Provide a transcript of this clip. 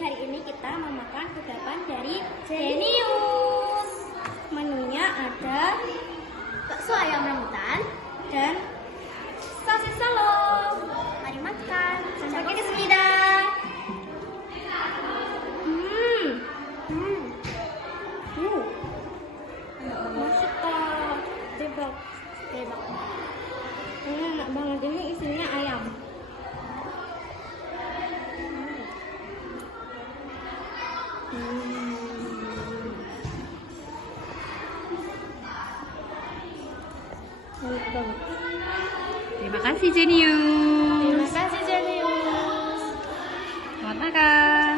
hari ini kita memakan kudapan dari Jenius. Menunya ada bakso ayam rambutan dan sosis Solo. Mari makan. Sampai kesida. Masuk kak. Tebak. Enak banget, ini isinya ayam. Terima kasih Jenius. Terima kasih Jenius. Selamat makan.